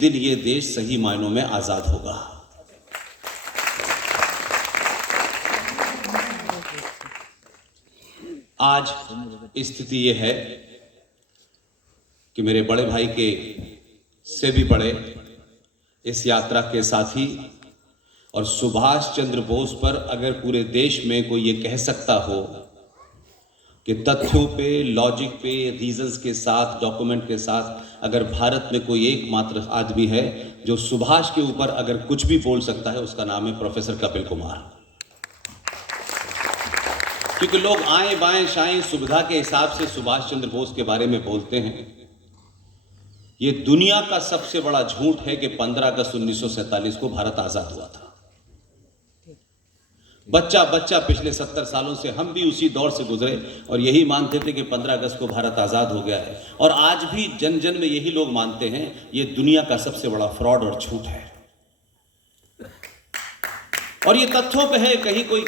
दिन ये देश सही मायनों में आजाद होगा। आज स्थिति ये है कि मेरे बड़े भाई के से भी बड़े इस यात्रा के साथी और सुभाष चंद्र बोस पर अगर पूरे देश में कोई ये कह सकता हो कि तथ्यों पे, लॉजिक पे, रीजंस के साथ, डॉक्यूमेंट के साथ अगर भारत में कोई एकमात्र आदमी है जो सुभाष के ऊपर अगर कुछ भी बोल सकता है, उसका नाम है प्रोफेसर कपिल कुमार। क्योंकि लोग आए बाएं शाएं सुविधा के हिसाब से सुभाष चंद्र बोस के बारे में बोलते हैं। ये दुनिया का सबसे बड़ा झूठ है कि 15 अगस्त 1947 को भारत आजाद हुआ था। बच्चा बच्चा पिछले 70 सालों से हम भी उसी दौर से गुजरे और यही मानते थे कि 15 अगस्त को भारत आजाद हो गया है। और आज भी जन जन में यही लोग मानते हैं ये दुनिया का सबसे बड़ा फ्रॉड और झूठ है। और ये तथ्यों पे है, कहीं कोई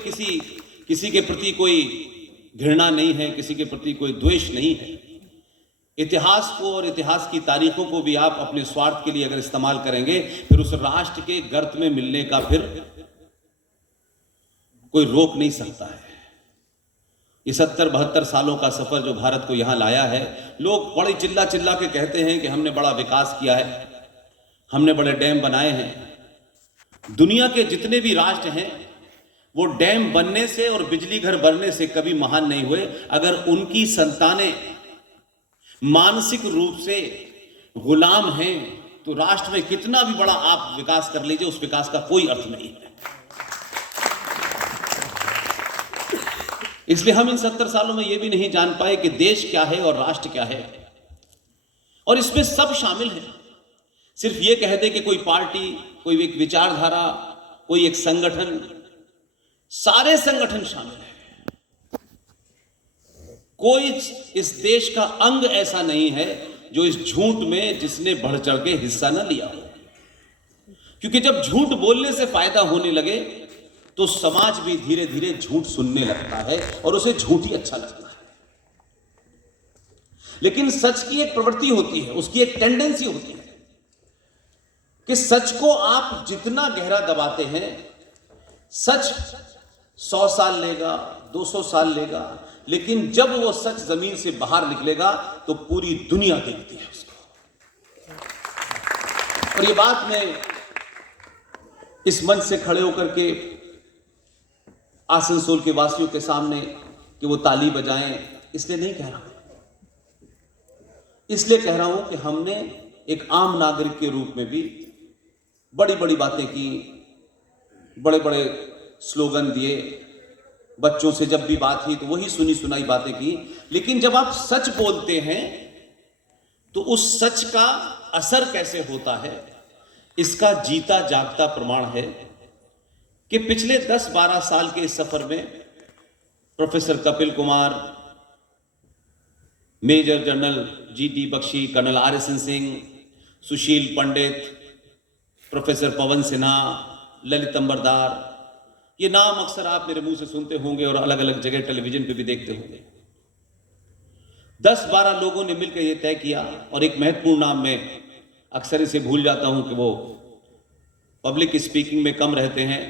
किसी के प्रति कोई घृणा नहीं है, किसी के प्रति कोई द्वेष नहीं है। इतिहास को और इतिहास की तारीखों को भी आप अपने स्वार्थ के लिए अगर इस्तेमाल करेंगे, फिर उस राष्ट्र के गर्त में मिलने का फिर कोई रोक नहीं सकता है। ये 70-72 सालों का सफर जो भारत को यहां लाया है, लोग बड़ी चिल्ला चिल्ला के कहते हैं कि हमने बड़ा विकास किया है, हमने बड़े डैम बनाए हैं। दुनिया के जितने भी राष्ट्र हैं वो डैम बनने से और बिजली घर बनने से कभी महान नहीं हुए अगर उनकी संतानें मानसिक रूप से गुलाम हैं। तो राष्ट्र में कितना भी बड़ा आप विकास कर लीजिए, उस विकास का कोई अर्थ नहीं है। इसलिए हम इन 70 सालों में यह भी नहीं जान पाए कि देश क्या है और राष्ट्र क्या है। और इसमें सब शामिल है। सिर्फ यह कह दे कि कोई पार्टी, कोई एक विचारधारा, कोई एक संगठन, सारे संगठन शामिल है। कोई इस देश का अंग ऐसा नहीं है जो इस झूठ में जिसने बढ़ चढ़ के हिस्सा न लिया हो। क्योंकि जब झूठ बोलने से फायदा होने लगे तो समाज भी धीरे धीरे झूठ सुनने लगता है और उसे झूठ ही अच्छा लगता है। लेकिन सच की एक प्रवृत्ति होती है, उसकी एक टेंडेंसी होती है कि सच को आप जितना गहरा दबाते हैं, सच 100 साल लेगा, 200 साल लेगा, लेकिन जब वो सच जमीन से बाहर निकलेगा तो पूरी दुनिया देखती है उसको। और ये बात मैं इस मंच से खड़े होकर के आसनसोल के वासियों के सामने कि वो ताली बजाएं इसलिए नहीं कह रहा हूं। इसलिए कह रहा हूं कि हमने एक आम नागरिक के रूप में भी बड़ी बड़ी बातें की, बड़े बड़े स्लोगन दिए, बच्चों से जब भी बात हुई तो वही सुनी सुनाई बातें की। लेकिन जब आप सच बोलते हैं तो उस सच का असर कैसे होता है, इसका जीता जागता प्रमाण है कि पिछले 10-12 साल के इस सफर में professor Kapil Kumar, major general GD. Bakshi, colonel RSN. Singh, Sushil Pandit, professor Pawan Sinha, Lalit Ambardar, ये नाम अक्सर आप मेरे मुंह से सुनते होंगे और अलग अलग जगह टेलीविजन पे भी देखते होंगे। 10-12 लोगों ने मिलकर यह तय किया। और एक महत्वपूर्ण नाम, मैं अक्सर इसे भूल जाता हूं कि वो पब्लिक स्पीकिंग में कम रहते हैं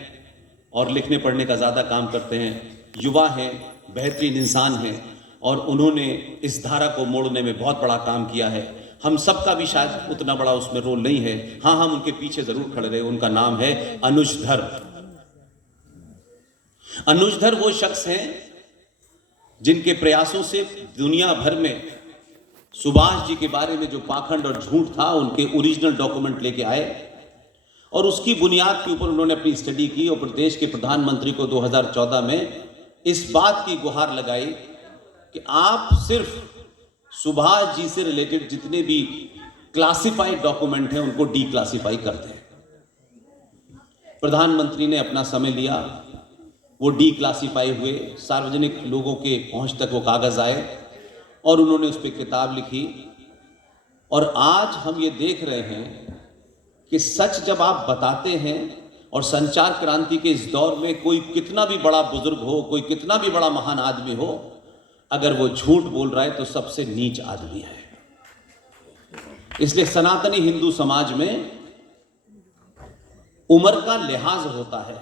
और लिखने पढ़ने का ज़्यादा काम करते हैं, युवा हैं, बेहतरीन इंसान हैं और उन्होंने इस धारा को मोड़ने में बहुत बड़ा काम किया है। हम सबका भी शायद उतना बड़ा उसमें रोल नहीं है। हाँ, हम उनके पीछे जरूर खड़े रहे। उनका नाम है अनुज धर। अनुज धर वो शख्स हैं जिनके प्रयासों से दुनिया भर में सुभाष जी के बारे में जो पाखंड और झूठ था, उनके ओरिजिनल डॉक्यूमेंट लेके आए और उसकी बुनियाद के ऊपर उन्होंने अपनी स्टडी की और देश के प्रधानमंत्री को 2014 में इस बात की गुहार लगाई कि आप सिर्फ सुभाष जी से रिलेटेड जितने भी क्लासिफाइड डॉक्यूमेंट हैं उनको डीक्लासिफाई कर दें। प्रधानमंत्री ने अपना समय लिया, वो डीक्लासिफाई हुए, सार्वजनिक लोगों के पहुंच तक वो कागज आए और उन्होंने उस पर किताब लिखी। और आज हम ये देख रहे हैं कि सच जब आप बताते हैं और संचार क्रांति के इस दौर में कोई कितना भी बड़ा बुजुर्ग हो, कोई कितना भी बड़ा महान आदमी हो, अगर वो झूठ बोल रहा है तो सबसे नीच आदमी है। इसलिए सनातनी हिंदू समाज में उम्र का लिहाज होता है।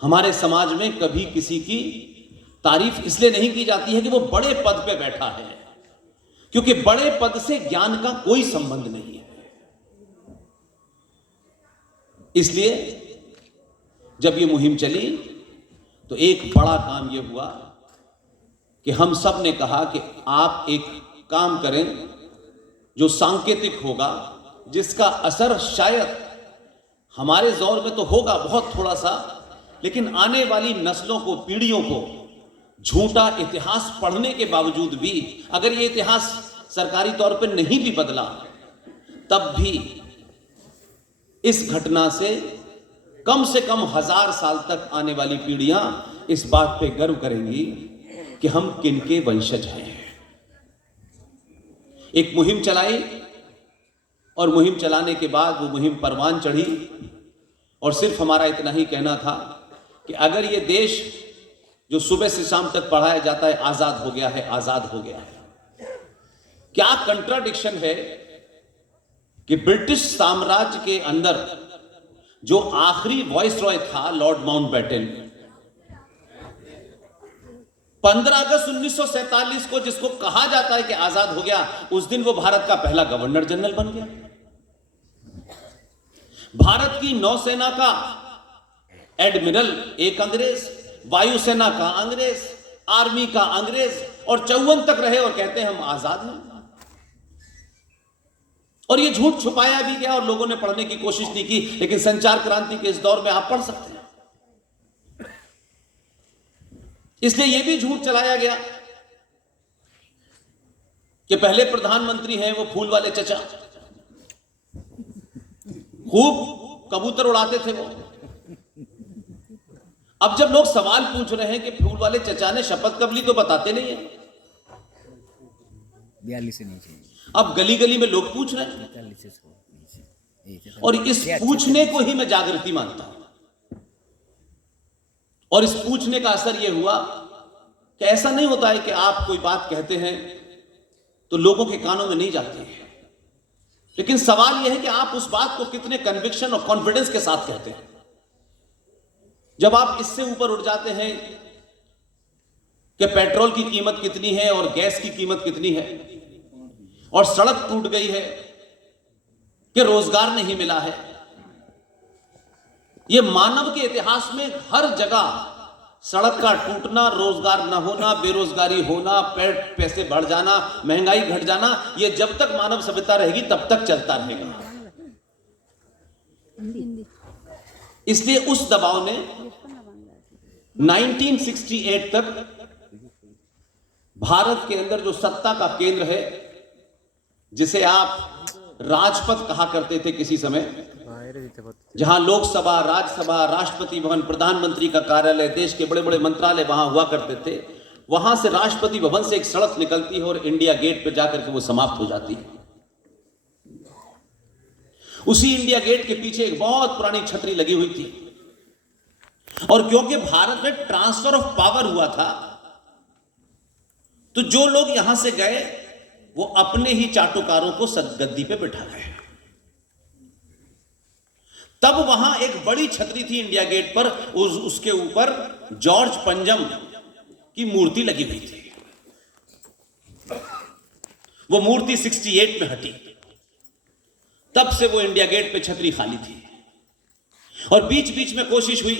हमारे समाज में कभी किसी की तारीफ इसलिए नहीं की जाती है कि वो बड़े पद पे बैठा है, क्योंकि बड़े पद से ज्ञान का कोई संबंध नहीं है। इसलिए जब ये मुहिम चली तो एक बड़ा काम ये हुआ कि हम सब ने कहा कि आप एक काम करें जो सांकेतिक होगा, जिसका असर शायद हमारे दौर में तो होगा बहुत थोड़ा सा, लेकिन आने वाली नस्लों को, पीढ़ियों को झूठा इतिहास पढ़ने के बावजूद भी, अगर ये इतिहास सरकारी तौर पर नहीं भी बदला, तब भी इस घटना से कम 1000 साल तक आने वाली पीढ़ियां इस बात पे गर्व करेंगी कि हम किनके वंशज हैं। एक मुहिम चलाई और मुहिम चलाने के बाद वो मुहिम परवान चढ़ी और सिर्फ हमारा इतना ही कहना था कि अगर ये देश जो सुबह से शाम तक पढ़ाया जाता है आजाद हो गया है, आजाद हो गया है, क्या कंट्राडिक्शन है कि ब्रिटिश साम्राज्य के अंदर जो आखिरी वाइसरॉय था लॉर्ड माउंटबेटन, 15 अगस्त 1947 को, जिसको कहा जाता है कि आजाद हो गया, उस दिन वो भारत का पहला गवर्नर जनरल बन गया। भारत की नौसेना का एडमिरल एक अंग्रेज, वायुसेना का अंग्रेज, आर्मी का अंग्रेज, और 54 तक रहे और कहते हैं हम आजाद हैं। और ये झूठ छुपाया भी गया और लोगों ने पढ़ने की कोशिश नहीं की, लेकिन संचार क्रांति के इस दौर में आप पढ़ सकते हैं। इसलिए यह भी झूठ चलाया गया कि पहले प्रधानमंत्री हैं वो फूल वाले चचा, खूब कबूतर उड़ाते थे वो। अब जब लोग सवाल पूछ रहे हैं कि फूल वाले चचा ने शपथ कब ली, तो बताते नहीं है। 42 से नीचे, अब गली गली में लोग पूछ रहे हैं, और इस पूछने को ही मैं जागृति मानता हूं। और इस पूछने का असर यह हुआ कि ऐसा नहीं होता है कि आप कोई बात कहते हैं तो लोगों के कानों में नहीं जाती है, लेकिन सवाल यह है कि आप उस बात को कितने कन्विक्शन और कॉन्फिडेंस के साथ कहते हैं। जब आप इससे ऊपर उठ जाते हैं कि पेट्रोल की कीमत कितनी है और गैस की कीमत कितनी है, और सड़क टूट गई है, कि रोजगार नहीं मिला है, यह मानव के इतिहास में हर जगह सड़क का टूटना, रोजगार न होना, बेरोजगारी होना, पैसे बढ़ जाना, महंगाई घट जाना, यह जब तक मानव सभ्यता रहेगी तब तक चलता रहेगा। इसलिए उस दबाव ने 1968 तक भारत के अंदर जो सत्ता का केंद्र है, जिसे आप राजपथ कहा करते थे किसी समय, जहां लोकसभा, राज्यसभा, राष्ट्रपति भवन, प्रधानमंत्री का कार्यालय, देश के बड़े बड़े मंत्रालय वहां हुआ करते थे, वहां से राष्ट्रपति भवन से एक सड़क निकलती है और इंडिया गेट पे जाकर के वो समाप्त हो जाती है। उसी इंडिया गेट के पीछे एक बहुत पुरानी छतरी लगी हुई थी, और क्योंकि भारत में ट्रांसफर ऑफ पावर हुआ था, तो जो लोग यहां से गए वो अपने ही चाटुकारों को सदगद्दी पे बिठा गए। तब वहां एक बड़ी छतरी थी इंडिया गेट पर, उसके ऊपर जॉर्ज पंजम की मूर्ति लगी हुई थी। वो मूर्ति 68 में हटी, तब से वो इंडिया गेट पे छतरी खाली थी। और बीच बीच में कोशिश हुई,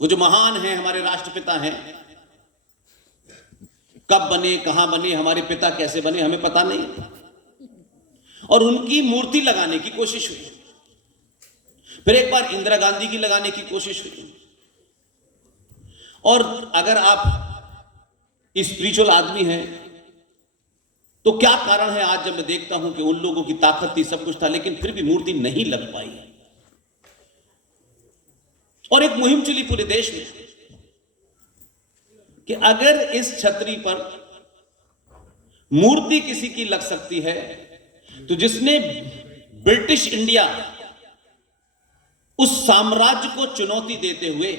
वो जो महान हैं, हमारे राष्ट्रपिता हैं, कब बने, कहां बने, हमारे पिता कैसे बने, हमें पता नहीं, और उनकी मूर्ति लगाने की कोशिश हुई। फिर एक बार इंदिरा गांधी की लगाने की कोशिश हुई। और अगर आप स्पिरिचुअल आदमी हैं तो क्या कारण है, आज जब मैं देखता हूं कि उन लोगों की ताकत थी, सब कुछ था, लेकिन फिर भी मूर्ति नहीं लग पाई। और एक मुहिम चली पूरे देश में कि अगर इस छतरी पर मूर्ति किसी की लग सकती है, तो जिसने ब्रिटिश इंडिया, उस साम्राज्य को चुनौती देते हुए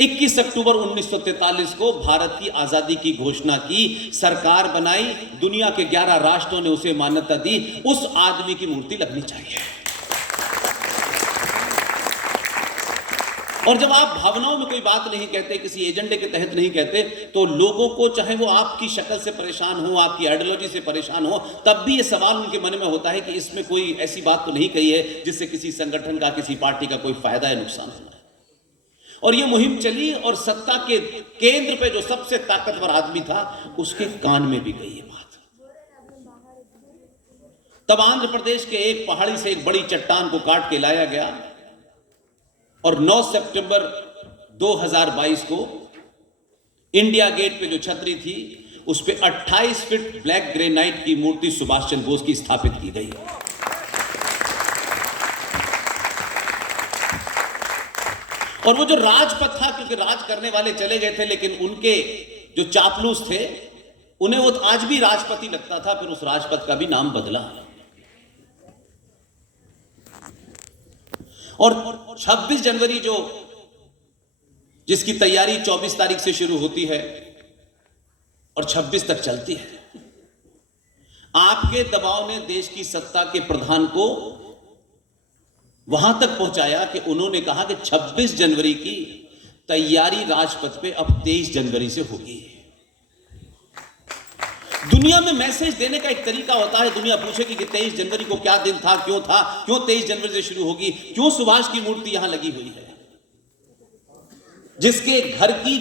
21 अक्टूबर 1943 को भारत की आजादी की घोषणा की, सरकार बनाई, दुनिया के 11 राष्ट्रों ने उसे मान्यता दी। उस आदमी की मूर्ति लगनी चाहिए। और जब आप भावनाओं में कोई बात नहीं कहते, किसी एजेंडे के तहत नहीं कहते, तो लोगों को, चाहे वो आपकी शक्ल से परेशान हो, आपकी आइडियोलॉजी से परेशान हो, तब भी ये सवाल उनके मन में होता है कि इसमें कोई ऐसी बात तो नहीं कही है जिससे किसी संगठन का, किसी पार्टी का कोई फायदा या नुकसान होना है। और ये मुहिम चली और सत्ता के केंद्र पे जो सबसे ताकतवर आदमी था, उसके कान में भी गई ये बात। तब आंध्र प्रदेश के एक पहाड़ी से एक बड़ी चट्टान को काट के लाया गया और 9 सितंबर 2022 को इंडिया गेट पे जो छतरी थी, उस पे 28 फीट ब्लैक ग्रेनाइट की मूर्ति सुभाष चंद्र बोस की स्थापित की गई। और वो जो राजपथ था, क्योंकि राज करने वाले चले गए थे, लेकिन उनके जो चापलूस थे, उन्हें वो आज भी राजपथ ही लगता था। फिर उस राजपथ का भी नाम बदला। और 26 जनवरी जो, जिसकी तैयारी 24 तारीख से शुरू होती है और 26 तक चलती है, आपके दबाव ने देश की सत्ता के प्रधान को वहां तक पहुंचाया कि उन्होंने कहा कि 26 जनवरी की तैयारी राजपथ पे अब 23 जनवरी से होगी। दुनिया में मैसेज देने का एक तरीका होता है। दुनिया पूछेगी कि 23 जनवरी को क्या दिन था, क्यों था, क्यों 23 जनवरी से शुरू होगी, क्यों सुभाष की मूर्ति यहां लगी हुई है। जिसके घर की